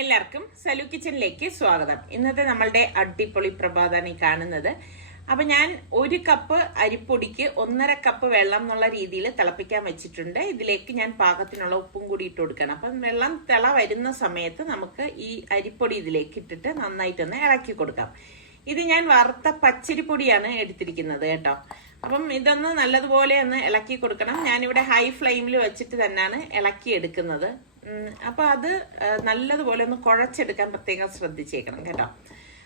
എല്ലാവർക്കും സലു കിച്ചണിലേക്ക് സ്വാഗതം. ഇന്നത്തെ നമ്മളുടെ അടിപൊളി പ്രഭാതമാണ് ഈ കാണുന്നത്. അപ്പൊ ഞാൻ 1 കപ്പ് അരിപ്പൊടിക്ക് 1.5 കപ്പ് വെള്ളം എന്നുള്ള രീതിയിൽ തിളപ്പിക്കാൻ വെച്ചിട്ടുണ്ട്. ഇതിലേക്ക് ഞാൻ പാകത്തിനുള്ള ഉപ്പും കൂടി ഇട്ട് കൊടുക്കണം. അപ്പം വെള്ളം തിള വരുന്ന സമയത്ത് നമുക്ക് ഈ അരിപ്പൊടി ഇതിലേക്ക് ഇട്ടിട്ട് നന്നായിട്ടൊന്ന് ഇളക്കി കൊടുക്കാം. ഇത് ഞാൻ വറുത്ത പച്ചരിപ്പൊടിയാണ് എടുത്തിരിക്കുന്നത് കേട്ടോ. അപ്പം ഇതൊന്ന് നല്ലതുപോലെ ഒന്ന് ഇളക്കി കൊടുക്കണം. ഞാനിവിടെ ഹൈ ഫ്ലെയിമിൽ വെച്ചിട്ട് തന്നെയാണ് ഇളക്കി എടുക്കുന്നത്. അപ്പൊ അത് നല്ലതുപോലെ ഒന്ന് കുഴച്ചെടുക്കാൻ പ്രത്യേകം ശ്രദ്ധിച്ചേക്കണം കേട്ടോ.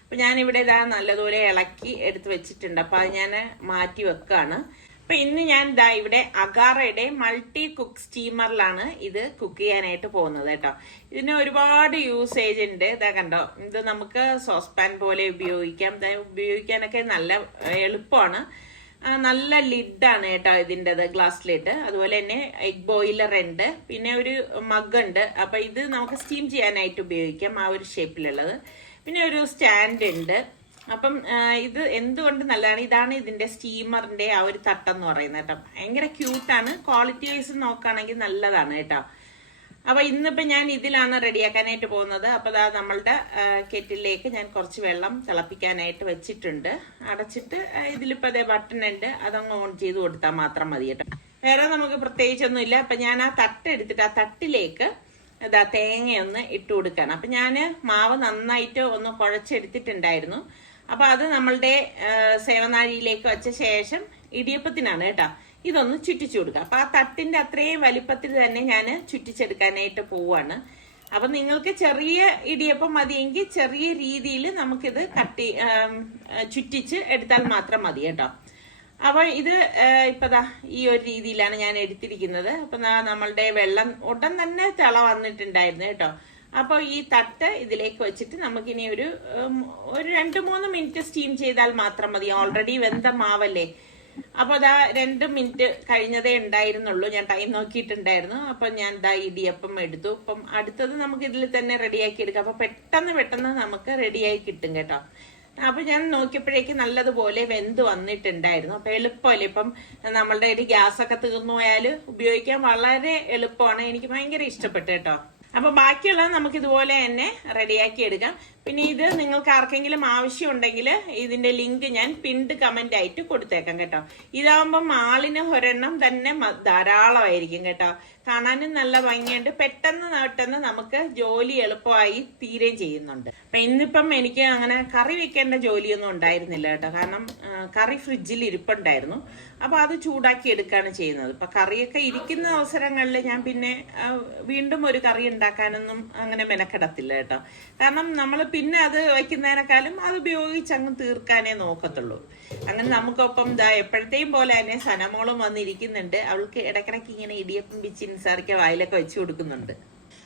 അപ്പൊ ഞാനിവിടെ ഇതാ നല്ലതുപോലെ ഇളക്കി എടുത്ത് വെച്ചിട്ടുണ്ട്. അപ്പൊ അത് ഞാൻ മാറ്റി വെക്കാണ്. അപ്പൊ ഇന്ന് ഞാൻ ഇതാ ഇവിടെ അഗാറയുടെ മൾട്ടി കുക്ക് സ്റ്റീമറിലാണ് ഇത് കുക്ക് ചെയ്യാനായിട്ട് പോകുന്നത് കേട്ടോ. ഇതിന് ഒരുപാട് യൂസേജ് ഉണ്ട്. ഇതാ കണ്ടോ, ഇത് നമുക്ക് സോസ് പാൻ പോലെ ഉപയോഗിക്കാം. ഉപയോഗിക്കാനൊക്കെ നല്ല എളുപ്പമാണ്. നല്ല ലിഡാണ് കേട്ടോ ഇതിൻ്റെത്, ഗ്ലാസ് ലിഡ്. അതുപോലെ തന്നെ എഗ് ബോയിലർ ഉണ്ട്, പിന്നെ ഒരു മഗ് ഉണ്ട്. അപ്പൊ ഇത് നമുക്ക് സ്റ്റീം ചെയ്യാനായിട്ട് ഉപയോഗിക്കാം, ആ ഒരു ഷേപ്പിലുള്ളത്. പിന്നെ ഒരു സ്റ്റാൻഡ് ഉണ്ട്. അപ്പം ഇത് എന്തുകൊണ്ട് നല്ലതാണ്, ഇതാണ് ഇതിന്റെ സ്റ്റീമറിന്റെ ആ ഒരു തട്ടെന്ന് പറയുന്നത് കേട്ടോ. ഭയങ്കര ക്യൂട്ടാണ്. ക്വാളിറ്റി വൈസ് നോക്കുകയാണെങ്കിൽ നല്ലതാണ് കേട്ടോ. അപ്പൊ ഇന്നിപ്പോ ഞാൻ ഇതിലാണ് റെഡിയാക്കാനായിട്ട് പോകുന്നത്. അപ്പൊ ദാ നമ്മളുടെ കെറ്റിലേക്ക് ഞാൻ കുറച്ച് വെള്ളം തിളപ്പിക്കാനായിട്ട് വെച്ചിട്ടുണ്ട്. അടച്ചിട്ട് ഇതിലിപ്പോ അതേ ബട്ടൺ ഉണ്ട്, അതങ്ങ് ഓൺ ചെയ്ത് കൊടുത്താൽ മാത്രം മതി കേട്ടോ. വേറെ നമുക്ക് പ്രത്യേകിച്ചൊന്നും ഇല്ല. അപ്പൊ ഞാൻ ആ തട്ട് എടുത്തിട്ട് ആ തട്ടിലേക്ക് ഇതാ തേങ്ങയൊന്ന് ഇട്ട് കൊടുക്കണം. അപ്പൊ ഞാന് മാവ് നന്നായിട്ട് ഒന്ന് കുഴച്ചെടുത്തിട്ടുണ്ടായിരുന്നു. അപ്പൊ അത് നമ്മളുടെ സേവനാഴിയിലേക്ക് വെച്ച ശേഷം ഇടിയപ്പത്തിനാണ് കേട്ടോ ഇതൊന്ന് ചുറ്റിച്ചു കൊടുക്കുക. അപ്പൊ ആ തട്ടിന്റെ അത്രയും വലിപ്പത്തിൽ തന്നെ ഞാൻ ചുറ്റിച്ചെടുക്കാനായിട്ട് പോവാണ്. അപ്പൊ നിങ്ങൾക്ക് ചെറിയ ഇടിയപ്പം മതിയെങ്കിൽ ചെറിയ രീതിയിൽ നമുക്കിത് ചുറ്റിച്ച് എടുത്താൽ മാത്രം മതി കേട്ടോ. അപ്പൊ ഇത് ഇപ്പതാ ഈ ഒരു രീതിയിലാണ് ഞാൻ എടുത്തിരിക്കുന്നത്. അപ്പൊ നമ്മളുടെ വെള്ളം ഉടൻ തന്നെ തിള വന്നിട്ടുണ്ടായിരുന്നു കേട്ടോ. അപ്പൊ ഈ തട്ട് ഇതിലേക്ക് വെച്ചിട്ട് നമുക്കിനി ഒരു 2-3 മിനിറ്റ് സ്റ്റീം ചെയ്താൽ മാത്രം മതി. ഓൾറെഡി വെന്ത മാവല്ലേ. അപ്പൊ അതാ 2 മിനിറ്റ് കഴിഞ്ഞതേ ഉണ്ടായിരുന്നുള്ളൂ. ഞാൻ ടൈം നോക്കിയിട്ടുണ്ടായിരുന്നു. അപ്പൊ ഞാൻ ദാ ഇടിയപ്പം എടുത്തു. അപ്പം അടുത്തത് നമുക്ക് ഇതിൽ തന്നെ റെഡിയാക്കി എടുക്കാം. അപ്പൊ പെട്ടെന്ന് നമുക്ക് റെഡിയായി കിട്ടും കേട്ടോ. അപ്പൊ ഞാൻ നോക്കിയപ്പോഴേക്ക് നല്ലതുപോലെ വെന്ത് വന്നിട്ടുണ്ടായിരുന്നു. അപ്പൊ എളുപ്പമല്ലേ, ഇപ്പം നമ്മളുടെ ഒരു ഗ്യാസ് ഒക്കെ തീർന്നു പോയാൽ ഉപയോഗിക്കാൻ വളരെ എളുപ്പമാണ്. എനിക്ക് ഭയങ്കര ഇഷ്ടപ്പെട്ടു കേട്ടോ. അപ്പൊ ബാക്കിയുള്ളത് നമുക്ക് ഇതുപോലെ തന്നെ റെഡിയാക്കി എടുക്കാം. പിന്നെ ഇത് നിങ്ങൾക്ക് ആർക്കെങ്കിലും ആവശ്യം ഉണ്ടെങ്കിൽ ഇതിന്റെ ലിങ്ക് ഞാൻ പിൻഡ് കമന്റ് ആയിട്ട് കൊടുത്തേക്കാം കേട്ടോ. ഇതാവുമ്പം ആളിന് ഒരെണ്ണം തന്നെ ധാരാളമായിരിക്കും കേട്ടോ. കാണാനും നല്ല ഭംഗിയുണ്ട്. പെട്ടെന്ന് നമുക്ക് ജോലി എളുപ്പമായി തീരുകയും ചെയ്യുന്നുണ്ട്. അപ്പൊ ഇന്നിപ്പം എനിക്ക് അങ്ങനെ കറി വെക്കേണ്ട ജോലിയൊന്നും ഉണ്ടായിരുന്നില്ല കേട്ടോ. കാരണം കറി ഫ്രിഡ്ജിൽ ഇരിപ്പുണ്ടായിരുന്നു. അപ്പൊ അത് ചൂടാക്കി എടുക്കുകയാണ് ചെയ്യുന്നത്. ഇപ്പൊ കറിയൊക്കെ ഇരിക്കുന്ന അവസരങ്ങളിൽ ഞാൻ പിന്നെ വീണ്ടും ഒരു കറി ഉണ്ടാക്കാനൊന്നും അങ്ങനെ മെനക്കെടത്തില്ല കേട്ടോ. കാരണം നമ്മൾ പിന്നെ അത് വയ്ക്കുന്നതിനേക്കാളും അത് ഉപയോഗിച്ച് അങ്ങ് തീർക്കാനേ നോക്കത്തുള്ളൂ. അങ്ങനെ നമുക്കൊപ്പം എപ്പോഴത്തെയും പോലെ തന്നെ സനമോളും വന്നിരിക്കുന്നുണ്ട്. അവൾക്ക് ഇടയ്ക്കിടയ്ക്ക് ഇങ്ങനെ ഇടിയപ്പം പിച്ച് നിസാറിക്ക വായിലൊക്കെ വെച്ച് കൊടുക്കുന്നുണ്ട്.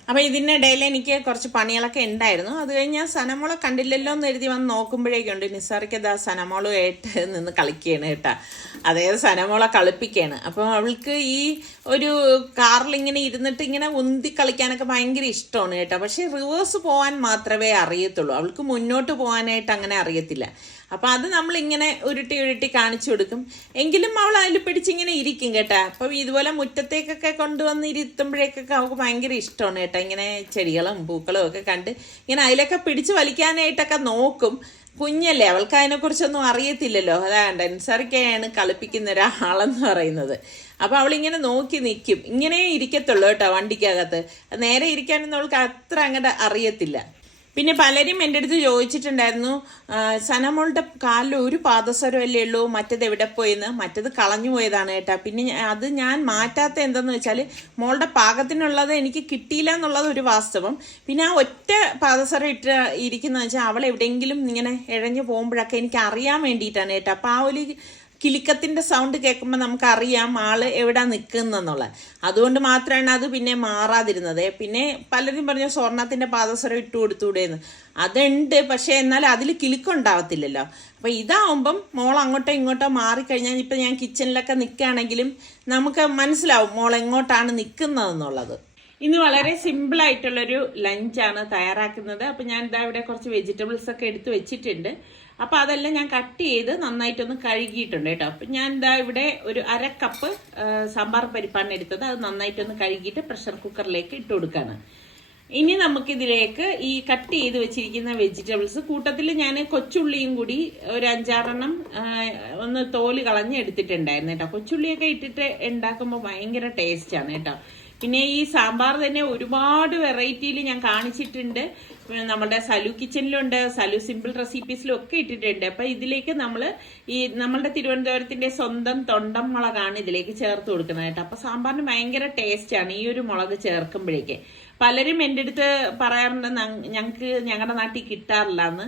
അപ്പൊ ഇതിനിടയിൽ എനിക്ക് കുറച്ച് പണികളൊക്കെ ഉണ്ടായിരുന്നു. അത് കഴിഞ്ഞ് സനമോളെ കണ്ടില്ലല്ലോ എന്ന് എഴുതി വന്ന് നോക്കുമ്പോഴേക്കുണ്ട് നിസാറിക്ക് സനമോളും ആയിട്ട് നിന്ന് കളിക്കുകയാണ് കേട്ടാ. അതായത് സനമോളെ കളിപ്പിക്കുകയാണ്. അപ്പൊ അവൾക്ക് ഈ ഒരു കാറിൽ ഇങ്ങനെ ഇരുന്നിട്ട് ഇങ്ങനെ ഉന്തി കളിക്കാനൊക്കെ ഭയങ്കര ഇഷ്ടമാണ് കേട്ടോ. പക്ഷെ റിവേഴ്സ് പോകാൻ മാത്രമേ അറിയത്തുള്ളൂ. അവൾക്ക് മുന്നോട്ട് പോകാനായിട്ട് അങ്ങനെ അറിയത്തില്ല. അപ്പൊ അത് നമ്മളിങ്ങനെ ഉരുട്ടി കാണിച്ചു കൊടുക്കും. എങ്കിലും അവൾ അതിൽ പിടിച്ചിങ്ങനെ ഇരിക്കും കേട്ടാ. അപ്പം ഇതുപോലെ മുറ്റത്തേക്കൊക്കെ കൊണ്ടുവന്ന് ഇരുത്തുമ്പോഴേക്കൊക്കെ അവൾക്ക് ഭയങ്കര ഇഷ്ടമാണ് കേട്ടോ. ഇങ്ങനെ ചെടികളും പൂക്കളും ഒക്കെ കണ്ട് ഇങ്ങനെ അതിലൊക്കെ പിടിച്ച് വലിക്കാനായിട്ടൊക്കെ നോക്കും. കുഞ്ഞല്ലേ, അവൾക്ക് അതിനെക്കുറിച്ചൊന്നും അറിയത്തില്ലല്ലോ. അതാണ്ട് അനുസരിക്കാണ് കളിപ്പിക്കുന്ന ഒരാളെന്ന് പറയുന്നത്. അപ്പൊ അവളിങ്ങനെ നോക്കി നിൽക്കും. ഇങ്ങനെ ഇരിക്കത്തുള്ളൂ കേട്ടോ വണ്ടിക്കകത്ത്. നേരെ ഇരിക്കാനൊന്നും അവൾക്ക് അത്ര അങ്ങോട്ട് അറിയത്തില്ല. പിന്നെ പലരും എൻ്റെ അടുത്ത് ചോദിച്ചിട്ടുണ്ടായിരുന്നു, സനമോളുടെ കാലിൽ ഒരു പാദസരമല്ലേ ഉള്ളൂ, മറ്റത് എവിടെ പോയെന്ന്. മറ്റത് കളഞ്ഞു പോയതാണ് കേട്ടോ. പിന്നെ അത് ഞാൻ മാറ്റാത്ത എന്തെന്ന് വെച്ചാൽ മോളുടെ പാകത്തിനുള്ളത് എനിക്ക് കിട്ടിയില്ല എന്നുള്ളത് ഒരു വാസ്തവം. പിന്നെ ആ ഒറ്റ പാദസരം ഇട്ട് ഇരിക്കുന്ന വെച്ചാൽ അവൾ എവിടെയെങ്കിലും ഇങ്ങനെ ഇഴഞ്ഞു പോകുമ്പോഴൊക്കെ എനിക്ക് അറിയാൻ വേണ്ടിയിട്ടാണ് കേട്ടോ. അപ്പം ആ ഒരു കിലുക്കത്തിന്റെ സൗണ്ട് കേൾക്കുമ്പോൾ നമുക്കറിയാം ആള് എവിടെ നിൽക്കുന്നെന്നുള്ളത്. അതുകൊണ്ട് മാത്രമാണ് അത് പിന്നെ മാറാതിരുന്നത്. പിന്നെ പലരും പറഞ്ഞു സ്വർണത്തിന്റെ പാദസരം ഇട്ട് കൊടുത്തൂടെന്ന്. അതുണ്ട്, പക്ഷെ എന്നാൽ അതിൽ കിലുക്കുണ്ടാവത്തില്ലല്ലോ. അപ്പൊ ഇതാവുമ്പം മോൾ അങ്ങോട്ടോ ഇങ്ങോട്ടോ മാറിക്കഴിഞ്ഞാൽ ഇപ്പൊ ഞാൻ കിച്ചണിലൊക്കെ നിൽക്കുകയാണെങ്കിലും നമുക്ക് മനസ്സിലാവും മോൾ എങ്ങോട്ടാണ് നിൽക്കുന്നതെന്നുള്ളത്. ഇന്ന് വളരെ സിമ്പിൾ ആയിട്ടുള്ളൊരു ലഞ്ചാണ് തയ്യാറാക്കുന്നത്. അപ്പൊ ഞാൻ ഇതാ ഇവിടെ കുറച്ച് വെജിറ്റബിൾസ് ഒക്കെ എടുത്ത് വെച്ചിട്ടുണ്ട്. അപ്പൊ അതെല്ലാം ഞാൻ കട്ട് ചെയ്ത് നന്നായിട്ടൊന്ന് കഴുകിയിട്ടുണ്ട് കേട്ടോ. അപ്പൊ ഞാൻ ഇതാ ഇവിടെ ഒരു 1/2 കപ്പ് സാമ്പാർ പരിപ്പാണ് എടുത്തത്. അത് നന്നായിട്ടൊന്ന് കഴുകിയിട്ട് പ്രഷർ കുക്കറിലേക്ക് ഇട്ട് കൊടുക്കാണ്. ഇനി നമുക്കിതിലേക്ക് ഈ കട്ട് ചെയ്ത് വെച്ചിരിക്കുന്ന വെജിറ്റബിൾസ് കൂട്ടത്തിൽ ഞാൻ കൊച്ചുള്ളിയും കൂടി ഒരു 5-6 ഒന്ന് തോല് കളഞ്ഞ് എടുത്തിട്ടുണ്ടായിരുന്നു കേട്ടോ. കൊച്ചുള്ളിയൊക്കെ ഇട്ടിട്ട് ഉണ്ടാക്കുമ്പോൾ ഭയങ്കര ടേസ്റ്റാണ് കേട്ടോ. പിന്നെ ഈ സാമ്പാർ തന്നെ ഒരുപാട് വെറൈറ്റിയിൽ ഞാൻ കാണിച്ചിട്ടുണ്ട്. നമ്മുടെ സലു കിച്ചണിലുണ്ട്, സലു സിമ്പിൾ റെസിപ്പീസിലും ഒക്കെ ഇട്ടിട്ടുണ്ട്. അപ്പൊ ഇതിലേക്ക് നമ്മളുടെ തിരുവനന്തപുരത്തിന്റെ സ്വന്തം തൊണ്ടം മുളകാണ് ഇതിലേക്ക് ചേർത്ത് കൊടുക്കുന്നത് കേട്ടോ. അപ്പൊ സാമ്പാറിന് ഭയങ്കര ടേസ്റ്റാണ് ഈ ഒരു മുളക് ചേർക്കുമ്പോഴേക്ക്. പലരും എൻ്റെ അടുത്ത് പറയാറുണ്ട് ഞങ്ങളുടെ നാട്ടിൽ കിട്ടാറില്ല എന്ന്.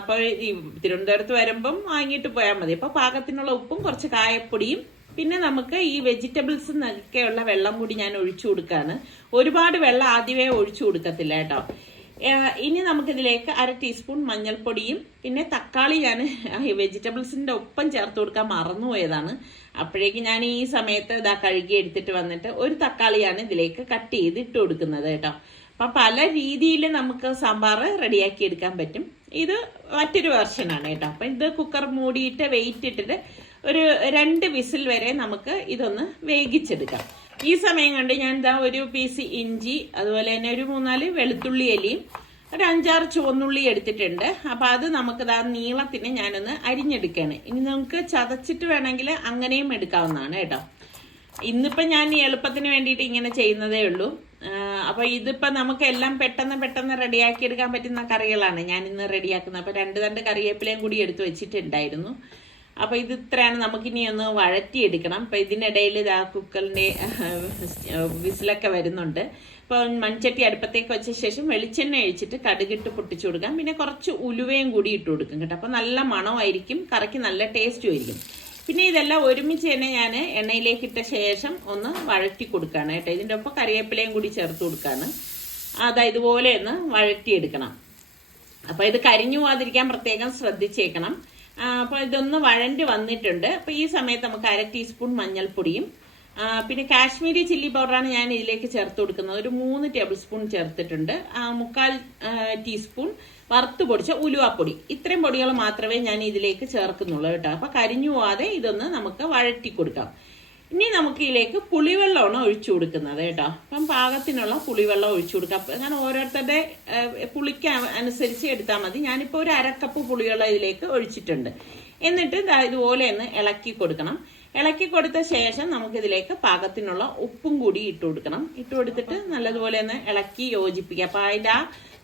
അപ്പോൾ ഈ തിരുവനന്തപുരത്ത് വരുമ്പം വാങ്ങിയിട്ട് പോയാൽ മതി. അപ്പൊ പാകത്തിനുള്ള ഉപ്പും കുറച്ച് കായപ്പൊടിയും പിന്നെ നമുക്ക് ഈ വെജിറ്റബിൾസ് ഒക്കെയുള്ള വെള്ളം കൂടി ഞാൻ ഒഴിച്ചു കൊടുക്കാണ്. ഒരുപാട് വെള്ളം ആദ്യമേ ഒഴിച്ചു കൊടുക്കത്തില്ല കേട്ടോ. ഇനി നമുക്കിതിലേക്ക് 1/2 ടീസ്പൂൺ മഞ്ഞൾപ്പൊടിയും പിന്നെ തക്കാളി ഞാൻ വെജിറ്റബിൾസിന്റെ ഒപ്പം ചേർത്ത് കൊടുക്കാൻ മറന്നുപോയതാണ്. അപ്പോഴേക്ക് ഞാൻ ഈ സമയത്ത് കഴുകി എടുത്തിട്ട് വന്നിട്ട് ഒരു തക്കാളിയാണ് ഇതിലേക്ക് കട്ട് ചെയ്ത് ഇട്ട് കൊടുക്കുന്നത് കേട്ടോ. അപ്പൊ പല രീതിയിൽ നമുക്ക് സാമ്പാർ റെഡിയാക്കി എടുക്കാൻ പറ്റും. ഇത് മറ്റൊരു വെർഷനാണ് കേട്ടോ. അപ്പൊ ഇത് കുക്കർ മൂടിയിട്ട് വെയിറ്റ് ഇട്ടിട്ട് ഒരു 2 വിസിൽ വരെ നമുക്ക് ഇതൊന്ന് വേവിച്ചെടുക്കാം. ഈ സമയം കൊണ്ട് ഞാൻ ഒരു പീസ് ഇഞ്ചി, അതുപോലെ തന്നെ ഒരു 3-4 വെളുത്തുള്ളി അലിയും ഒരു 5-6 ചുവന്നുള്ളി എടുത്തിട്ടുണ്ട്. അപ്പൊ അത് നമുക്ക് നീളത്തിന് ഞാനൊന്ന് അരിഞ്ഞെടുക്കാണ്. ഇനി നമുക്ക് ചതച്ചിട്ട് വേണമെങ്കിൽ അങ്ങനെയും എടുക്കാവുന്നതാണ് കേട്ടോ. ഇന്നിപ്പോ ഞാൻ എളുപ്പത്തിന് വേണ്ടിയിട്ട് ഇങ്ങനെ ചെയ്യുന്നതേ ഉള്ളൂ. അപ്പൊ ഇതിപ്പോ നമുക്ക് എല്ലാം പെട്ടെന്ന് റെഡിയാക്കി എടുക്കാൻ പറ്റുന്ന കറികളാണ് ഞാൻ ഇന്ന് റെഡിയാക്കുന്നത്. അപ്പൊ 2 തണ്ട് കറിവേപ്പിലയും കൂടി എടുത്ത് വെച്ചിട്ടുണ്ടായിരുന്നു. അപ്പൊ ഇത് ഇത്രയാണ്. നമുക്കിനി ഒന്ന് വഴറ്റിയെടുക്കണം. അപ്പൊ ഇതിനിടയിൽ കുക്കറിന്റെ വിസിലൊക്കെ വരുന്നുണ്ട്. ഇപ്പൊ മൺചട്ടി അടുപ്പത്തേക്ക് വെച്ച ശേഷം വെളിച്ചെണ്ണ ഒഴിച്ചിട്ട് കടുകിട്ട് പൊട്ടിച്ചു കൊടുക്കാം. പിന്നെ കുറച്ച് ഉലുവയും കൂടി ഇട്ട് കൊടുക്കും കേട്ടോ. അപ്പൊ നല്ല മണമായിരിക്കും, കറിക്ക് നല്ല ടേസ്റ്റും ആയിരിക്കും. പിന്നെ ഇതെല്ലാം ഒരുമിച്ച് തന്നെ ഞാൻ എണ്ണയിലേക്ക് ഇട്ട ശേഷം ഒന്ന് വഴറ്റി കൊടുക്കുകയാണ് കേട്ടോ. ഇതിൻ്റെ ഒപ്പം കറിവേപ്പിലയും കൂടി ചേർത്ത് കൊടുക്കുകയാണ്. ഇതുപോലെ ഒന്ന് വഴറ്റിയെടുക്കണം. അപ്പൊ ഇത് കരിഞ്ഞു പോകാതിരിക്കാൻ പ്രത്യേകം ശ്രദ്ധിച്ചേക്കണം. അപ്പൊ ഇതൊന്ന് വഴണ്ടി വന്നിട്ടുണ്ട്. അപ്പൊ ഈ സമയത്ത് നമുക്ക് 1/2 ടീസ്പൂൺ മഞ്ഞൾപ്പൊടിയും പിന്നെ കാശ്മീരി ചില്ലി പൗഡറാണ് ഞാൻ ഇതിലേക്ക് ചേർത്ത് കൊടുക്കുന്നത്. ഒരു 3 ടേബിൾ സ്പൂൺ ചേർത്തിട്ടുണ്ട്. 1/4 ടീസ്പൂൺ വറുത്ത് പൊടിച്ച ഉലുവാപ്പൊടി. ഇത്രയും പൊടികൾ മാത്രമേ ഞാൻ ഇതിലേക്ക് ചേർക്കുന്നുള്ളൂ കേട്ടോ. അപ്പൊ കരിഞ്ഞു പോവാതെ ഇതൊന്ന് നമുക്ക് വഴറ്റി കൊടുക്കാം. ഇനി നമുക്ക് ഇതിലേക്ക് പുളിവെള്ളമാണ് ഒഴിച്ചു കൊടുക്കുന്നത് കേട്ടോ. അപ്പം പാകത്തിനുള്ള പുളിവെള്ളം ഒഴിച്ചു കൊടുക്കാം. അങ്ങനെ ഓരോരുത്തരുടെ പുളിക്ക് അനുസരിച്ച് എടുത്താൽ മതി. ഞാനിപ്പോൾ ഒരു 1/2 കപ്പ് പുളിവെള്ളം ഇതിലേക്ക് ഒഴിച്ചിട്ടുണ്ട്. എന്നിട്ട് ഇതുപോലെ ഒന്ന് ഇളക്കി കൊടുക്കണം. ഇളക്കി കൊടുത്ത ശേഷം നമുക്കിതിലേക്ക് പാകത്തിനുള്ള ഉപ്പും കൂടി ഇട്ട് കൊടുക്കണം. ഇട്ട് കൊടുത്തിട്ട് നല്ലതുപോലെ ഒന്ന് ഇളക്കി യോജിപ്പിക്കുക. അപ്പൊ അതിന്റെ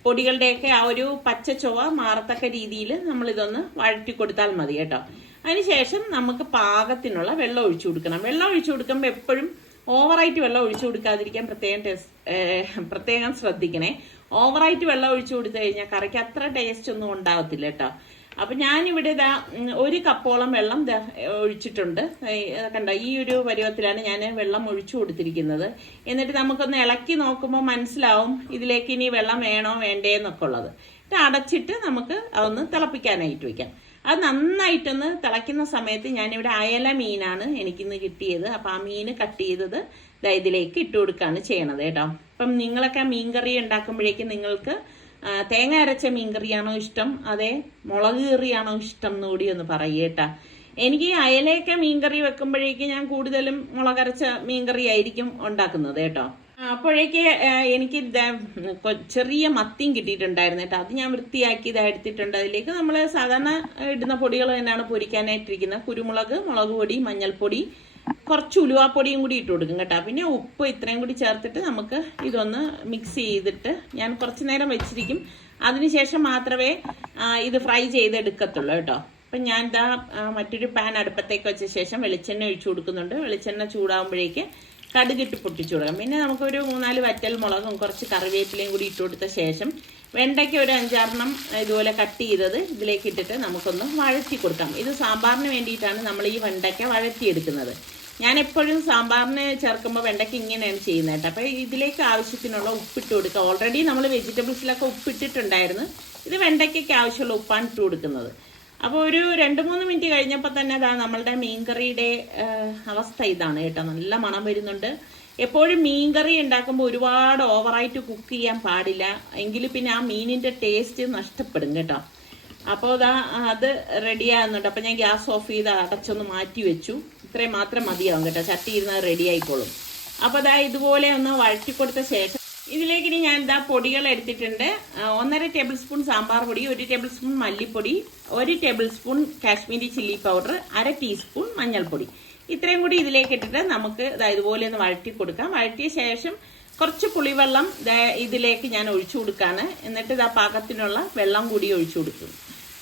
പൊടികളുടെയൊക്കെ ഒരു പച്ച ചുവ മാറത്തക്ക രീതിയിൽ നമ്മൾ ഇതൊന്ന് വഴറ്റി കൊടുത്താൽ മതി കേട്ടോ. അതിനുശേഷം നമുക്ക് പാകത്തിനുള്ള വെള്ളം ഒഴിച്ചു കൊടുക്കണം. വെള്ളം ഒഴിച്ചു കൊടുക്കുമ്പോൾ എപ്പോഴും ഓവറായിട്ട് വെള്ളം ഒഴിച്ചു കൊടുക്കാതിരിക്കാൻ പ്രത്യേകം ശ്രദ്ധിക്കണേ. ഓവറായിട്ട് വെള്ളം ഒഴിച്ചു കൊടുത്തു കഴിഞ്ഞാൽ കറിക്ക് അത്ര ടേസ്റ്റ് ഒന്നും ഉണ്ടാവത്തില്ല കേട്ടോ. അപ്പൊ ഞാനിവിടെ 1 കപ്പോളം വെള്ളം ഒഴിച്ചിട്ടുണ്ട്. കണ്ട ഈ ഒരു പരുവത്തിലാണ് ഞാൻ വെള്ളം ഒഴിച്ചു കൊടുത്തിരിക്കുന്നത്. എന്നിട്ട് നമുക്കൊന്ന് ഇളക്കി നോക്കുമ്പോൾ മനസ്സിലാവും ഇതിലേക്ക് ഇനി വെള്ളം വേണോ വേണ്ടേ എന്നൊക്കെ ഉള്ളത്. അടച്ചിട്ട് നമുക്ക് അതൊന്ന് തിളപ്പിക്കാനായിട്ട് വെക്കാം. അത് നന്നായിട്ടൊന്ന് തിളയ്ക്കുന്ന സമയത്ത് ഞാനിവിടെ അയല മീനാണ് എനിക്കിന്ന് കിട്ടിയത്. അപ്പൊ ആ മീന് കട്ട് ചെയ്തത് ഇതിലേക്ക് ഇട്ട് കൊടുക്കുകയാണ് ചെയ്യണത് കേട്ടോ. അപ്പം നിങ്ങളൊക്കെ മീൻകറി ഉണ്ടാക്കുമ്പോഴേക്കും നിങ്ങൾക്ക് തേങ്ങ അരച്ച മീൻകറിയാണോ ഇഷ്ടം, അതേ മുളക് കറിയാണോ ഇഷ്ടം എന്നുകൂടി ഒന്ന് പറയേട്ടാ. എനിക്ക് ഈ അയലയൊക്കെ മീൻകറി വെക്കുമ്പോഴേക്ക് ഞാൻ കൂടുതലും മുളകരച്ച മീൻകറി ആയിരിക്കും ഉണ്ടാക്കുന്നത് കേട്ടോ. അപ്പോഴേക്ക് എനിക്ക് ചെറിയ മത്തിയും കിട്ടിയിട്ടുണ്ടായിരുന്നു കേട്ടോ. അത് ഞാൻ വൃത്തിയാക്കി എടുത്തിട്ടുണ്ട്. അതിലേക്ക് നമ്മൾ സാധാരണ ഇടുന്ന പൊടികൾ തന്നെയാണ് പൊരിക്കാനായിട്ടിരിക്കുന്നത്. കുരുമുളക്, മുളക് പൊടി, മഞ്ഞൾപ്പൊടി, കുറച്ച് ഉലുവാപ്പൊടിയും കൂടി ഇട്ട് കൊടുക്കും കേട്ടോ. പിന്നെ ഉപ്പ് ഇത്രയും കൂടി ചേർത്തിട്ട് നമുക്ക് ഇതൊന്ന് മിക്സ് ചെയ്തിട്ട് ഞാൻ കുറച്ച് നേരം വെച്ചിരിക്കും. അതിനുശേഷം മാത്രമേ ഇത് ഫ്രൈ ചെയ്തെടുക്കത്തുള്ളൂ കേട്ടോ. അപ്പം ഞാൻ മറ്റൊരു പാൻ അടുപ്പത്തേക്ക് വെച്ച ശേഷം വെളിച്ചെണ്ണ ഒഴിച്ചു കൊടുക്കുന്നുണ്ട്. വെളിച്ചെണ്ണ ചൂടാകുമ്പോഴേക്ക് കടുകിട്ട് പൊട്ടിച്ചു കൊടുക്കാം. പിന്നെ നമുക്കൊരു 3-4 വറ്റൽ മുളകും കുറച്ച് കറിവേപ്പിലയും കൂടി ഇട്ട് കൊടുത്ത ശേഷം വെണ്ടയ്ക്ക് ഒരു 5-6 ഇതുപോലെ കട്ട് ചെയ്തത് ഇതിലേക്ക് ഇട്ടിട്ട് നമുക്കൊന്ന് വഴറ്റി കൊടുക്കാം. ഇത് സാമ്പാറിന് വേണ്ടിയിട്ടാണ് നമ്മൾ ഈ വെണ്ടയ്ക്ക വഴറ്റിയെടുക്കുന്നത്. ഞാൻ എപ്പോഴും സാമ്പാറിന് ചേർക്കുമ്പോൾ വെണ്ടയ്ക്ക് ഇങ്ങനെയാണ് ചെയ്യുന്നത് കേട്ടോ. അപ്പോൾ ഇതിലേക്ക് ആവശ്യത്തിനുള്ള ഉപ്പിട്ട് കൊടുക്കുക. ഓൾറെഡി നമ്മൾ വെജിറ്റബിൾസിലൊക്കെ ഉപ്പിട്ടിട്ടുണ്ടായിരുന്നു. ഇത് വെണ്ടയ്ക്കൊക്കെ ആവശ്യമുള്ള ഉപ്പാണ് ഇട്ട് കൊടുക്കുന്നത്. അപ്പോൾ ഒരു 2-3 മിനിറ്റ് കഴിഞ്ഞപ്പോൾ തന്നെ നമ്മളുടെ മീൻകറിയുടെ അവസ്ഥ ഇതാണ് കേട്ടോ. നല്ല മണം വരുന്നുണ്ട്. എപ്പോഴും മീൻകറി ഉണ്ടാക്കുമ്പോൾ ഒരുപാട് ഓവറായിട്ട് കുക്ക് ചെയ്യാൻ പാടില്ല. എങ്കിൽ പിന്നെ ആ മീനിന്റെ ടേസ്റ്റ് നഷ്ടപ്പെടും കേട്ടോ. അപ്പോൾ അത് റെഡിയാകുന്നുണ്ട്. അപ്പം ഞാൻ ഗ്യാസ് ഓഫ് ചെയ്ത് അടച്ചൊന്ന് മാറ്റി വെച്ചു. ഇത്രയും മാത്രം മതിയാവും കേട്ടോ. ചട്ടി ഇരുന്ന് റെഡി ആയിക്കോളും. അപ്പോൾ ഇതുപോലെ ഒന്ന് വഴറ്റി കൊടുത്ത ശേഷം ഇതിലേക്ക് ഇനി ഞാൻ എന്താ പൊടികൾ എടുത്തിട്ടുണ്ട്. 1.5 ടേബിൾ സ്പൂൺ സാമ്പാർ പൊടി, 1 ടേബിൾ സ്പൂൺ മല്ലിപ്പൊടി, 1 table spoon Kashmiri chilli powder, 1/2 teaspoon മഞ്ഞൾപ്പൊടി. ഇത്രയും കൂടി ഇതിലേക്ക് ഇട്ടിട്ട് നമുക്ക് ഇതുപോലെ ഒന്ന് വഴറ്റി കൊടുക്കാം. വഴറ്റിയ ശേഷം കുറച്ച് പുളിവെള്ളം ഇതിലേക്ക് ഞാൻ ഒഴിച്ചു കൊടുക്കാണ്. എന്നിട്ട് പാകത്തിനുള്ള വെള്ളം കൂടി ഒഴിച്ചു കൊടുക്കും.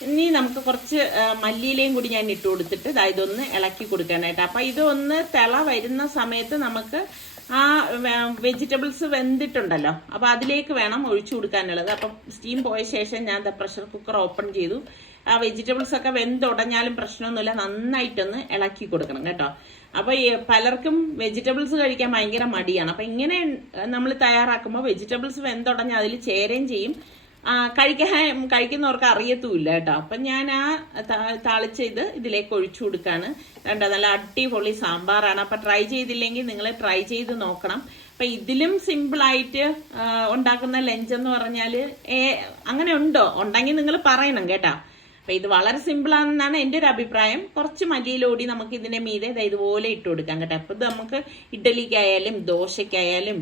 ഇനി നമുക്ക് കുറച്ച് മല്ലിയിലയും കൂടി ഞാൻ ഇട്ട് കൊടുത്തിട്ട് ഇതൊന്ന് ഇളക്കി കൊടുക്കാനായിട്ട്. അപ്പം ഇതൊന്ന് തിള വരുന്ന സമയത്ത് നമുക്ക് ആ വെജിറ്റബിൾസ് വെന്തിട്ടുണ്ടല്ലോ, അപ്പം അതിലേക്ക് വേണം ഒഴിച്ചു കൊടുക്കാനുള്ളത്. അപ്പം സ്റ്റീം പോയ ശേഷം ഞാൻ പ്രഷർ കുക്കർ ഓപ്പൺ ചെയ്തു. ആ വെജിറ്റബിൾസ് ഒക്കെ വെന്തുടഞ്ഞാലും പ്രശ്നമൊന്നുമില്ല, നന്നായിട്ടൊന്ന് ഇളക്കി കൊടുക്കണം കേട്ടോ. അപ്പോൾ പലർക്കും വെജിറ്റബിൾസ് കഴിക്കാൻ ഭയങ്കര മടിയാണ്. അപ്പം ഇങ്ങനെ നമ്മൾ തയ്യാറാക്കുമ്പോൾ വെജിറ്റബിൾസ് വെന്തുടഞ്ഞ് അതിൽ ചേരുകയും ചെയ്യും, കഴിക്കുന്നവർക്ക് അറിയത്തുമില്ല കേട്ടോ. അപ്പം ഞാൻ ആ താളിച്ച ഇതിലേക്ക് ഒഴിച്ചു കൊടുക്കാണ്. കണ്ടോ, നല്ല അടിപൊളി സാമ്പാറാണ്. അപ്പം ട്രൈ ചെയ്തില്ലെങ്കിൽ നിങ്ങൾ ട്രൈ ചെയ്ത് നോക്കണം. അപ്പം ഇതിലും സിമ്പിളായിട്ട് ഉണ്ടാക്കുന്ന ലഞ്ച് എന്ന് പറഞ്ഞാൽ അങ്ങനെ ഉണ്ടെങ്കിൽ നിങ്ങൾ പറയണം കേട്ടോ. അപ്പം ഇത് വളരെ സിമ്പിളാണെന്നാണ് എൻ്റെ ഒരു അഭിപ്രായം. കുറച്ച് മല്ലിയിലോടി നമുക്ക് ഇതിൻ്റെ മീതെ ഇതുപോലെ ഇട്ട് കൊടുക്കാം കേട്ടോ. അപ്പം ഇത് നമുക്ക് ഇഡ്ഡലിക്കായാലും ദോശയ്ക്കായാലും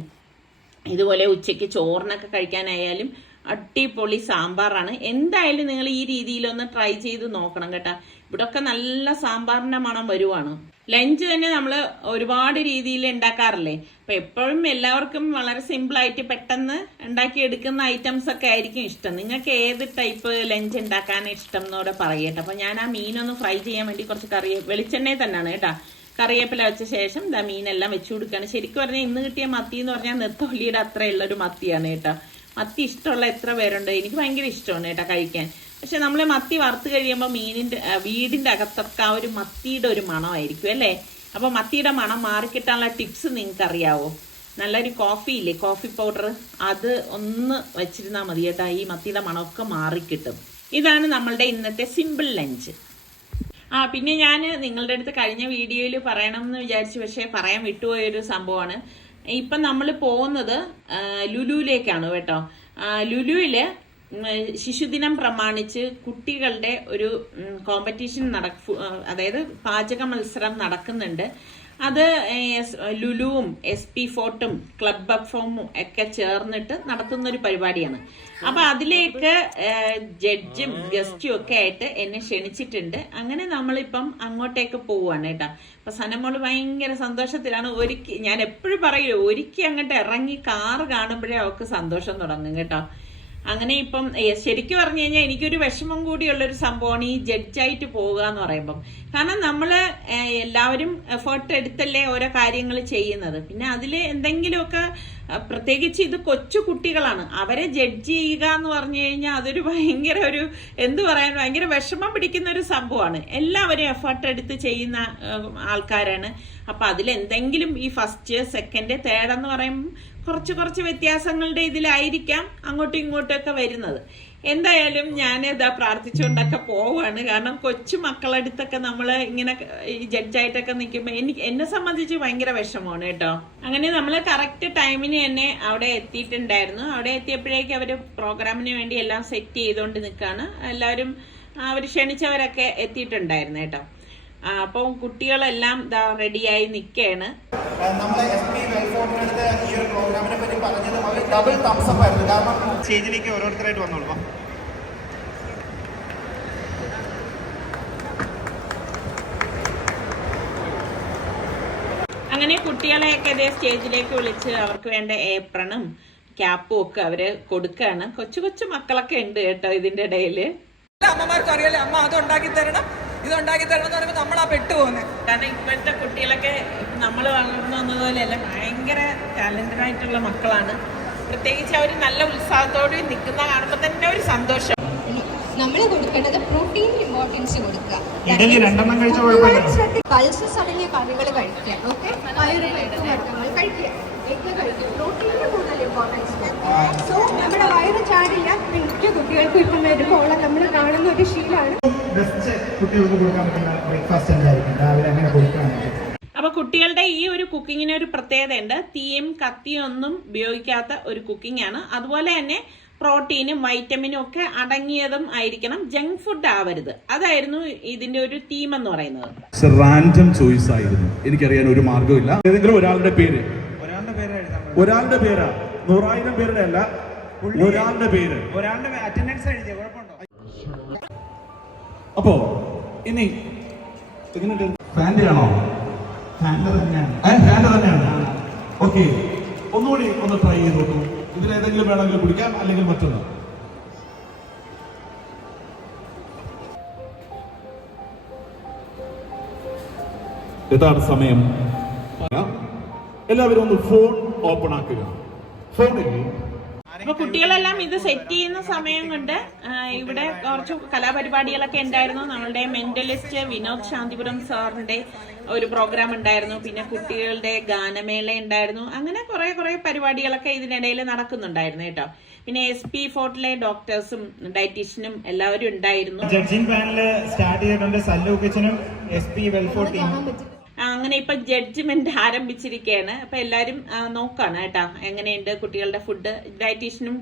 ഇതുപോലെ ഉച്ചയ്ക്ക് ചോറിനൊക്കെ കഴിക്കാനായാലും അടിപൊളി സാമ്പാറാണ്. എന്തായാലും നിങ്ങൾ ഈ രീതിയിലൊന്ന് ട്രൈ ചെയ്ത് നോക്കണം കേട്ടോ. ഇവിടെയൊക്കെ നല്ല സാമ്പാറിന്റെ മണം വരുവാണ്. ലഞ്ച് തന്നെ നമ്മൾ ഒരുപാട് രീതിയിൽ ഉണ്ടാക്കാറില്ലേ. അപ്പൊ എപ്പോഴും എല്ലാവർക്കും വളരെ സിമ്പിളായിട്ട് പെട്ടെന്ന് ഉണ്ടാക്കി എടുക്കുന്ന ഐറ്റംസ് ഒക്കെ ആയിരിക്കും ഇഷ്ടം. നിങ്ങൾക്ക് ഏത് ടൈപ്പ് ലഞ്ച് ഉണ്ടാക്കാൻ ഇഷ്ടം എന്നോടെ പറയട്ടെ. അപ്പൊ ഞാൻ ആ മീനൊന്ന് ഫ്രൈ ചെയ്യാൻ വേണ്ടി കുറച്ച് വെളിച്ചെണ്ണയിൽ തന്നെയാണ് കേട്ടോ കറിവേപ്പില വെച്ച ശേഷം മീനെല്ലാം വെച്ചു കൊടുക്കുകയാണ്. ശരിക്കും പറഞ്ഞാൽ ഇന്ന് കിട്ടിയ മത്തി എന്ന് പറഞ്ഞാൽ നെത്തോലിയുടെ അത്രയുള്ളൊരു മത്തിയാണ് കേട്ടോ. മത്തി ഇഷ്ടമുള്ള എത്ര പേരുണ്ട്? എനിക്ക് ഭയങ്കര ഇഷ്ടമാണ് കേട്ടോ കഴിക്കാൻ. പക്ഷെ നമ്മൾ മത്തി വറുത്ത് കഴിയുമ്പോൾ വീടിന്റെ അകത്തൊക്കെ ആ ഒരു മത്തിയുടെ ഒരു മണമായിരിക്കും അല്ലേ. അപ്പോൾ മത്തിയുടെ മണം മാറിക്കിട്ടാനുള്ള ടിപ്സ് നിങ്ങൾക്ക് അറിയാവോ? നല്ലൊരു കോഫി ഇല്ലേ, കോഫി പൗഡർ, അത് ഒന്ന് വെച്ചിരുന്നാൽ മതി കേട്ടോ. ഈ മത്തിയുടെ മണമൊക്കെ മാറിക്കിട്ടും. ഇതാണ് നമ്മളുടെ ഇന്നത്തെ സിമ്പിൾ ലഞ്ച്. പിന്നെ ഞാൻ നിങ്ങളുടെ അടുത്ത് കഴിഞ്ഞ വീഡിയോയിൽ പറയണം എന്ന് വിചാരിച്ചു, പക്ഷെ പറയാൻ വിട്ടുപോയൊരു സംഭവമാണ്. ഇപ്പം നമ്മൾ പോകുന്നത് ലുലുവിലേക്കാണ് കേട്ടോ. ലുലുവില് ശിശുദിനം പ്രമാണിച്ച് കുട്ടികളുടെ ഒരു കോമ്പറ്റീഷൻ അതായത് പാചക മത്സരം നടക്കുന്നുണ്ട്. അത് ലുലുവും SP ഫോർട്ടും ക്ലബ് എഫും ഒക്കെ ചേർന്നിട്ട് നടത്തുന്ന ഒരു പരിപാടിയാണ്. അപ്പൊ അതിലേക്ക് ജഡ്ജും ഗസ്റ്റും ഒക്കെ ആയിട്ട് എന്നെ ക്ഷണിച്ചിട്ടുണ്ട്. അങ്ങനെ നമ്മളിപ്പം അങ്ങോട്ടേക്ക് പോവാണ് കേട്ടോ. അപ്പൊ സനമോള് ഭയങ്കര സന്തോഷത്തിലാണ്. ഞാൻ എപ്പോഴും പറയൂ, അങ്ങോട്ട് ഇറങ്ങി കാറ് കാണുമ്പോഴേ അവൾക്ക് സന്തോഷം തുടങ്ങും കേട്ടോ. അങ്ങനെ ഇപ്പം ശരിക്കും പറഞ്ഞു കഴിഞ്ഞാൽ എനിക്കൊരു വിഷമം കൂടിയുള്ളൊരു സംഭവമാണ് ഈ ജഡ്ജായിട്ട് പോവുക എന്ന് പറയുമ്പം. കാരണം നമ്മള് എല്ലാവരും എഫേർട്ട് എടുത്തല്ലേ ഓരോ കാര്യങ്ങൾ ചെയ്യുന്നത്. പിന്നെ അതിൽ എന്തെങ്കിലുമൊക്കെ, പ്രത്യേകിച്ച് ഇത് കൊച്ചു കുട്ടികളാണ്, അവരെ ജഡ്ജ് ചെയ്യുക എന്ന് പറഞ്ഞു കഴിഞ്ഞാൽ അതൊരു ഭയങ്കര ഭയങ്കര വിഷമം പിടിക്കുന്ന ഒരു സംഭവമാണ്. എല്ലാവരും എഫേർട്ട് എടുത്ത് ചെയ്യുന്ന ആൾക്കാരാണ്. അപ്പൊ അതിലെന്തെങ്കിലും ഈ ഫസ്റ്റ് സെക്കൻഡ് തേർഡ് എന്ന് പറയുമ്പോൾ കുറച്ച് വ്യത്യാസങ്ങളുടെ ഇതിലായിരിക്കാം അങ്ങോട്ടും ഇങ്ങോട്ടൊക്കെ വരുന്നത്. എന്തായാലും ഞാൻ പ്രാർത്ഥിച്ചുകൊണ്ടൊക്കെ പോവാണ്. കാരണം കൊച്ചു മക്കളടുത്തൊക്കെ നമ്മൾ ഇങ്ങനെ ജഡ്ജായിട്ടൊക്കെ നിൽക്കുമ്പോൾ എന്നെ സംബന്ധിച്ച് ഭയങ്കര വിഷമമാണ് കേട്ടോ. അങ്ങനെ നമ്മൾ കറക്റ്റ് ടൈമിന് തന്നെ അവിടെ എത്തിയിട്ടുണ്ടായിരുന്നു. അവിടെ എത്തിയപ്പോഴേക്കും അവർ പ്രോഗ്രാമിന് വേണ്ടി എല്ലാം സെറ്റ് ചെയ്തുകൊണ്ട് നിൽക്കുകയാണ്. എല്ലാവരും അവർ ക്ഷണിച്ചവരൊക്കെ എത്തിയിട്ടുണ്ടായിരുന്നു കേട്ടോ. അപ്പോൾ കുട്ടികളെല്ലാം റെഡിയായി നിൽക്കുകയാണ്. നമ്മളെ SP വെൽഫോർട്ടിനടുത്ത് ഈ ഒരു പ്രോഗ്രാമിനെ പറ്റി പറഞ്ഞത് അവർ ഡബിൾ തംസ് അപ്പ് ആയിരുന്നു. കാരണം സ്റ്റേജിലേക്ക് ഓരോരുത്തരായിട്ട് വന്നോളൂ. അങ്ങനെ കുട്ടികളെയൊക്കെ ഇതേ സ്റ്റേജിലേക്ക് വിളിച്ച് അവർക്ക് വേണ്ട ഏപ്രണും ക്യാപ്പും ഒക്കെ അവര് കൊടുക്കുകയാണ്. കൊച്ചു മക്കളൊക്കെ ഉണ്ട് കേട്ടോ ഇതിന്റെ ഇടയില്. അമ്മമാർക്ക് അറിയാലേ, അമ്മ അത് ഉണ്ടാക്കി തരണം, ഇത് ഉണ്ടാക്കി തരണം എന്ന് പറയുമ്പോൾ നമ്മളാ പെട്ടുപോകുന്നത്. കാരണം ഇപ്പോഴത്തെ കുട്ടികളൊക്കെ നമ്മൾ വളർന്നു വന്നതുപോലെയല്ല, ഭയങ്കര ടാലന്റഡ് ആയിട്ടുള്ള മക്കളാണ്. പ്രത്യേകിച്ച് അവർ നല്ല ഉത്സാഹത്തോടെ നിൽക്കുന്ന കാണുമ്പോൾ തന്നെ ഒരു സന്തോഷം. നമ്മൾ കൊടുക്കേണ്ടത് പ്രോട്ടീനിന് ഇമ്പോർട്ടൻസ് കൊടുക്കുക. പൾസസ് അടങ്ങിയ കറികൾ കഴിക്കുക. ഓക്കെ, പയറുവർഗ്ഗങ്ങൾ കഴിക്കുക, എഗ്ഗ് കഴിക്കുക, പ്രോട്ടീനിന് കൂടുതൽ ഇമ്പോർട്ടൻസ് കൊടുക്കുക. സോ നമ്മുടെ വയറ് ചാടില്ല. മിക്ക കുട്ടികൾക്കും ഇപ്പം വരുമ്പോൾ നമ്മൾ കാണുന്ന ഒരു ശീലമാണ്. അപ്പൊ കുട്ടികളുടെ ഈ ഒരു കുക്കിങ്ങിന് ഒരു പ്രത്യേകത ഉണ്ട്. തീയും കത്തിയും ഒന്നും ഉപയോഗിക്കാത്ത ഒരു കുക്കിംഗ് ആണ്. അതുപോലെ തന്നെ പ്രോട്ടീനും വൈറ്റമിനും ഒക്കെ അടങ്ങിയതും ആയിരിക്കണം. ജങ്ക് ഫുഡ് ആവരുത്. അതായിരുന്നു ഇതിന്റെ ഒരു തീം എന്ന് പറയുന്നത്. റാൻഡം ചോയ്സ് ആയിരുന്നു. എനിക്കറിയാൻ ഒരു മാർഗമില്ല. ഏതെങ്കിലും ഒരാളുടെ പേരാ 100,000 പേരുടെ അല്ല, ഒരാളുടെ പേര്. ഒരാളുടെ അറ്റൻഡൻസ് എഴുതിയ കുഴപ്പമുണ്ടോ? അപ്പോ ഇനി ഫാൻ്റെ ആണോ? ഫാൻ്റെ തന്നെയാണ്. ഫാൻ്റെ തന്നെയാണ്. ഓക്കെ, ഒന്നുകൂടി ഒന്ന് ട്രൈ ചെയ്ത് നോക്കൂ. ഇതിലേതെങ്കിലും വേണമെങ്കിൽ കുടിക്കാം, അല്ലെങ്കിൽ മറ്റൊന്ന്. ഇതാണ് സമയം. എല്ലാവരും ഒന്ന് ഫോൺ ഓപ്പൺ ആക്കുക. ഫോണിൽ അപ്പൊ കുട്ടികളെല്ലാം ഇത് സെറ്റ് ചെയ്യുന്ന സമയം കൊണ്ട് ഇവിടെ കുറച്ച് കലാപരിപാടികളൊക്കെ ഉണ്ടായിരുന്നു. നമ്മളുടെ മെന്റലിസ്റ്റ് വിനോദ് ശാന്തിപുരം സാറിന്റെ ഒരു പ്രോഗ്രാം ഉണ്ടായിരുന്നു. പിന്നെ കുട്ടികളുടെ ഗാനമേള ഉണ്ടായിരുന്നു. അങ്ങനെ കുറെ പരിപാടികളൊക്കെ ഇതിനിടയിൽ നടക്കുന്നുണ്ടായിരുന്നു കേട്ടോ. പിന്നെ SP ഫോർട്ടിലെ ഡോക്ടേഴ്സും ഡയറ്റീഷ്യനും എല്ലാവരും ഉണ്ടായിരുന്നു. ജഡ്ജിംഗ് പാനൽ സ്റ്റാർട്ട് ചെയ്തിട്ടുണ്ട്. സല്ലു കിച്ചനും SP വെൽഫോർട്ട് ടീമും. അങ്ങനെ ഇപ്പൊ ജഡ്ജ്മെന്റ് ആരംഭിച്ചിരിക്കുകയാണ്. അപ്പൊ എല്ലാരും നോക്കാണ് കേട്ടാ എങ്ങനെയുണ്ട് കുട്ടികളുടെ ഫുഡ്. ഡയറ്റീഷ്യനും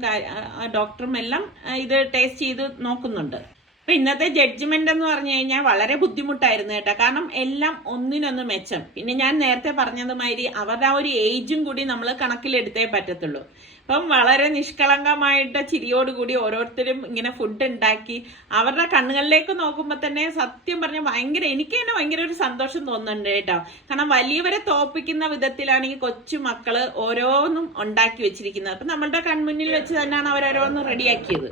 ഡോക്ടറും എല്ലാം ഇത് ടേസ്റ്റ് ചെയ്ത് നോക്കുന്നുണ്ട്. അപ്പൊ ഇന്നത്തെ ജഡ്ജ്മെന്റ് എന്ന് പറഞ്ഞു കഴിഞ്ഞാൽ വളരെ ബുദ്ധിമുട്ടായിരുന്നു കേട്ടോ. കാരണം എല്ലാം ഒന്നിനൊന്ന് മെച്ചം. പിന്നെ ഞാൻ നേരത്തെ പറഞ്ഞതുമാതിരി അവരുടെ ആ ഒരു ഏജും കൂടി നമ്മൾ കണക്കിലെടുത്തേ പറ്റത്തുള്ളൂ. അപ്പം വളരെ നിഷ്കളങ്കമായിട്ട് ചിരിയോടുകൂടി ഓരോരുത്തരും ഇങ്ങനെ ഫുഡ് ഉണ്ടാക്കി അവരുടെ കണ്ണുകളിലേക്ക് നോക്കുമ്പോൾ തന്നെ സത്യം പറഞ്ഞാൽ എനിക്ക് തന്നെ ഭയങ്കര ഒരു സന്തോഷം തോന്നുന്നുണ്ട് കേട്ടോ. കാരണം വലിയവരെ തോപ്പിക്കുന്ന വിധത്തിലാണ് ഈ കൊച്ചു മക്കള് ഓരോന്നും ഉണ്ടാക്കി വെച്ചിരിക്കുന്നത്. അപ്പൊ നമ്മളുടെ കൺമുന്നിൽ വെച്ച് തന്നെയാണ് അവരോരോന്നും റെഡിയാക്കിയത്.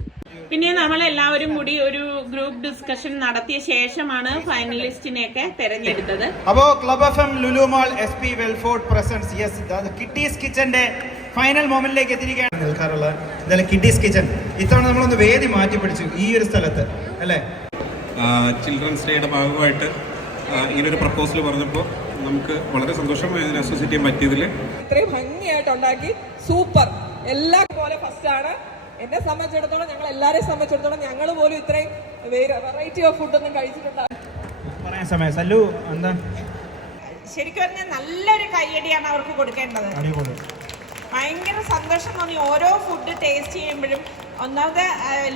പിന്നെ നമ്മളെല്ലാവരും കൂടി ഒരു ഗ്രൂപ്പ് ഡിസ്കഷൻ നടത്തിയ ശേഷമാണ് ഫൈനലിസ്റ്റിനെയൊക്കെ തെരഞ്ഞെടുത്തത്. അപ്പോ club FM Lulu mall SP Welfort presents kiddies കിച്ചന്റെ ഫൈനൽ മൊമെന്റിലേക്ക് എത്തിയിരിക്കുകയാണ്. നിൽക്കാറുള്ള എന്തായാലും കിഡീസ് കിച്ചൺ ഇത്തവണ നമ്മളൊന്ന് വേദി മാറ്റി പിടിച്ചു ഈ ഒരു സ്ഥലത്ത് അല്ലേ. ചിൽഡ്രൻസ് ഡേയുടെ ഭാഗമായിട്ട് ഇങ്ങനൊരു പ്രപ്പോസൽ പറഞ്ഞപ്പോൾ നമുക്ക് വളരെ സന്തോഷമായി അതിനെ അസോസിയേറ്റ് ചെയ്യാൻ പറ്റിയതിൽ. ഇത്രയും ഭംഗിയായിട്ട് ഉണ്ടാക്കി സൂപ്പർ. എല്ലാം പോലെ ഫസ്റ്റ് ആണ്. എന്നെ സംബന്ധിച്ചിടത്തോളം, ഞങ്ങൾ എല്ലാവരെയും സംബന്ധിച്ചിടത്തോളം ഞങ്ങൾ പോലും ഇത്രയും വെറൈറ്റി ഓഫ് ഫുഡൊന്നും കഴിച്ചിട്ടുണ്ടാകും. പറയാൻ സമയം സല്ലു എന്താ ശരിക്കും പറഞ്ഞാൽ നല്ലൊരു കയ്യടിയാണ് അവർക്ക് കൊടുക്കേണ്ടത്. ഭയങ്കര സന്തോഷം തോന്നി ഓരോ ഫുഡ് ടേസ്റ്റ് ചെയ്യുമ്പോഴും. ഒന്നാമത്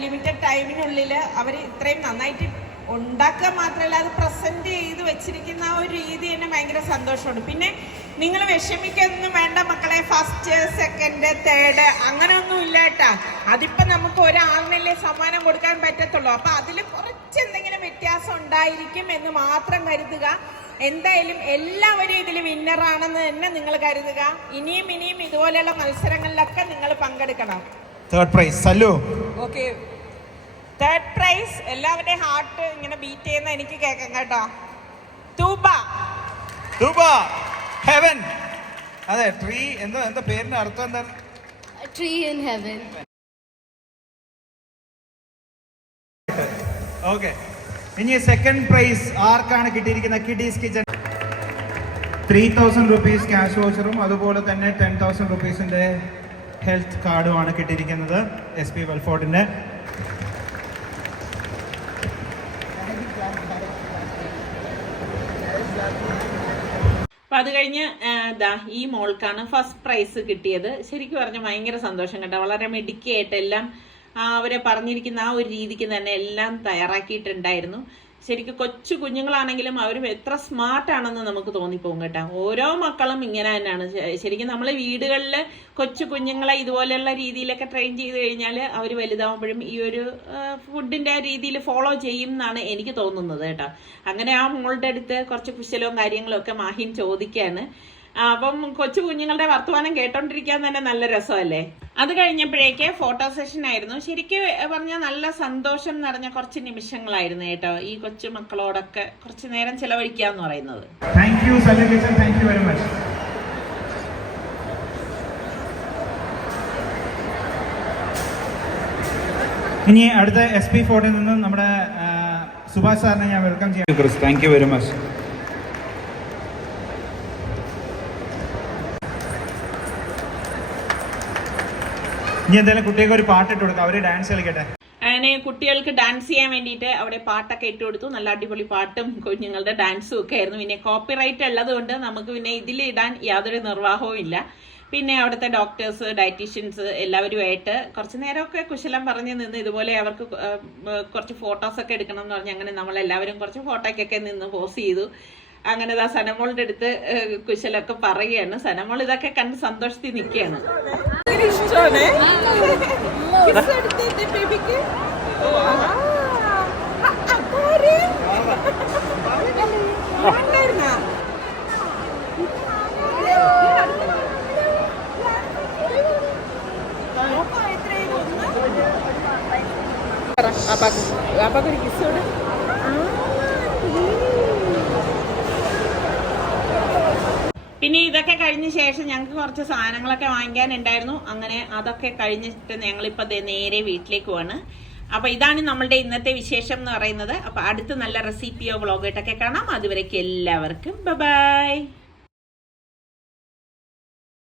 ലിമിറ്റഡ് ടൈമിനുള്ളിൽ അവർ ഇത്രയും നന്നായിട്ട് ഉണ്ടാക്കുക മാത്രമല്ല അത് പ്രസന്റ് ചെയ്ത് വെച്ചിരിക്കുന്ന ആ ഒരു രീതി തന്നെ ഭയങ്കര സന്തോഷമുണ്ട്. പിന്നെ നിങ്ങൾ വിഷമിക്കൊന്നും വേണ്ട മക്കളെ. ഫസ്റ്റ്, സെക്കൻഡ്, തേർഡ് അങ്ങനെയൊന്നും ഇല്ല കേട്ടാ. അതിപ്പോ നമുക്ക് ഒരാളിനല്ലേ സമ്മാനം കൊടുക്കാൻ പറ്റത്തുള്ളൂ. അപ്പൊ അതിൽ കുറച്ച് എന്തെങ്കിലും വ്യത്യാസം ഉണ്ടായിരിക്കും എന്ന് മാത്രം കരുതുക. എന്തായാലും എല്ലാവരും ഇതിൽ വിന്നറാണെന്ന് തന്നെ നിങ്ങൾ കരുതുക. ഇനിയും ഇതുപോലെയുള്ള മത്സരങ്ങളിലൊക്കെ നിങ്ങൾ പങ്കെടുക്കണം. Third prize Sallu. Okay, third prize എല്ലാവരുടെയും ഹാർട്ട് ഇങ്ങനെ ബീറ്റ് ചെയ്യുന്ന എനിക്ക് കേൾക്കാം കേട്ടോ. തൂബ ഹെവൻ. അതെ, ട്രീ എന്താ പേരിന്റെ അർത്ഥം എന്താണ്? Tree in heaven. ഓക്കെ, ഇനി സെക്കൻഡ് പ്രൈസ് ആർക്കാണ് കിട്ടിയിരിക്കുന്നത്? കിഡീസ് കിച്ചൺ 3,000 rupees ക്യാഷ് വൗച്ചറും അതുപോലെ തന്നെ 10,000 rupeesന്റെ ഹെൽത്ത് കാർഡുമാണ് കിട്ടിയിരിക്കുന്നത് SP വെൽഫോർട്ടിന്റെ. അപ്പൊ അത് കഴിഞ്ഞ് ഈ മോൾക്കാണ് ഫസ്റ്റ് പ്രൈസ് കിട്ടിയത്. ശരിക്കും പറഞ്ഞാൽ ഭയങ്കര സന്തോഷം കേട്ടോ. വളരെ മിടുക്കിയായിട്ട് എല്ലാം അവരെ പറഞ്ഞിരിക്കുന്ന ആ ഒരു രീതിക്ക് തന്നെ എല്ലാം തയ്യാറാക്കിയിട്ടുണ്ടായിരുന്നു. ശരിക്കും കൊച്ചു കുഞ്ഞുങ്ങളാണെങ്കിലും അവർ എത്ര സ്മാർട്ട് ആണെന്ന് നമുക്ക് തോന്നിപ്പോകും കേട്ടോ. ഓരോ മക്കളും ഇങ്ങനെ തന്നെയാണ്. ശരിക്കും നമ്മൾ വീടുകളിൽ കൊച്ചു കുഞ്ഞുങ്ങളെ ഇതുപോലെയുള്ള രീതിയിലൊക്കെ ട്രെയിൻ ചെയ്ത് കഴിഞ്ഞാൽ അവർ വലുതാവുമ്പോഴും ഈ ഒരു ഫുഡിന്റെ രീതിയിൽ ഫോളോ ചെയ്യും എന്നാണ് എനിക്ക് തോന്നുന്നത് കേട്ടോ. അങ്ങനെ ആ മോളുടെ അടുത്ത് കുറച്ച് കുശലവും കാര്യങ്ങളും ഒക്കെ മാഹിൻ ചോദിക്കാണ്. അപ്പം കൊച്ചു കുഞ്ഞുങ്ങളുടെ വർത്തമാനം കേട്ടോണ്ടിരിക്കാൻ തന്നെ നല്ല രസമല്ലേ. അത് കഴിഞ്ഞപ്പോഴേക്ക് ഫോട്ടോ സെഷൻ ആയിരുന്നു. ശരിക്കും പറഞ്ഞാൽ നല്ല സന്തോഷം നിറഞ്ഞ കുറച്ച് നിമിഷങ്ങളായിരുന്നു കേട്ടോ. ഈ കൊച്ചു മക്കളോടൊക്കെ കുറച്ച് നേരം ചെലവഴിക്കാന്ന് പറയുന്നത്. Thank you Sallu kitchen, thank you very much. ഇനി അടുത്ത SP ഫോർട്ടിൽ നിന്ന് നമ്മുടെ സുഭാഷ് സാറിനെ ഞാൻ വെൽക്കം ചെയ്യാം. Thank you very much. ഇനി എന്തായാലും കുട്ടികൾക്ക് ഒരു പാട്ട് ഇട്ട് കൊടുക്കാം, അവര് ഡാൻസ് കളിക്കട്ടെ. അങ്ങനെ കുട്ടികൾക്ക് ഡാൻസ് ചെയ്യാൻ വേണ്ടിയിട്ട് അവിടെ പാട്ടൊക്കെ ഇട്ട് കൊടുത്തു. നല്ല അടിപൊളി പാട്ടും കുഞ്ഞുങ്ങളുടെ ഡാൻസും ഒക്കെ ആയിരുന്നു. പിന്നെ കോപ്പിറൈറ്റ് ഉള്ളത് കൊണ്ട് നമുക്ക് പിന്നെ ഇതിലിടാൻ യാതൊരു നിർവാഹവും ഇല്ല. പിന്നെ അവിടുത്തെ ഡോക്ടേഴ്സ്, ഡയറ്റീഷ്യൻസ് എല്ലാവരുമായിട്ട് കുറച്ച് നേരമൊക്കെ കുശലം പറഞ്ഞ് നിന്ന് ഇതുപോലെ അവർക്ക് കുറച്ച് ഫോട്ടോസൊക്കെ എടുക്കണം എന്ന് പറഞ്ഞ് അങ്ങനെ നമ്മളെല്ലാവരും കുറച്ച് ഫോട്ടോയ്ക്കൊക്കെ നിന്ന് പോസ് ചെയ്തു. അങ്ങനെ സനമോളുടെ അടുത്ത് കുശലൊക്കെ പറയുകയാണ്. സനമോൾ ഇതൊക്കെ കണ്ട് സന്തോഷത്തിൽ നിൽക്കുകയാണ്. ഇഷ്ടം ഇഷ്ടമാണേ കിസ് എടുത്തിട്ട് ബേബിക്ക് അപ്പാക്കൊരു കിസ് കൊടു. പിന്നെ ഇതൊക്കെ കഴിഞ്ഞ ശേഷം ഞങ്ങൾക്ക് കുറച്ച് സാധനങ്ങളൊക്കെ വാങ്ങിക്കാനുണ്ടായിരുന്നു. അങ്ങനെ അതൊക്കെ കഴിഞ്ഞിട്ട് ഞങ്ങളിപ്പോൾ നേരെ വീട്ടിലേക്ക് പോവാണ്. അപ്പോൾ ഇതാണ് നമ്മളുടെ ഇന്നത്തെ വിശേഷം എന്ന് പറയുന്നത്. അപ്പോൾ അടുത്ത നല്ല റെസിപ്പിയോ വ്ളോഗായിട്ടൊക്കെ കാണാം. അതുവരേക്കും എല്ലാവർക്കും ബൈ.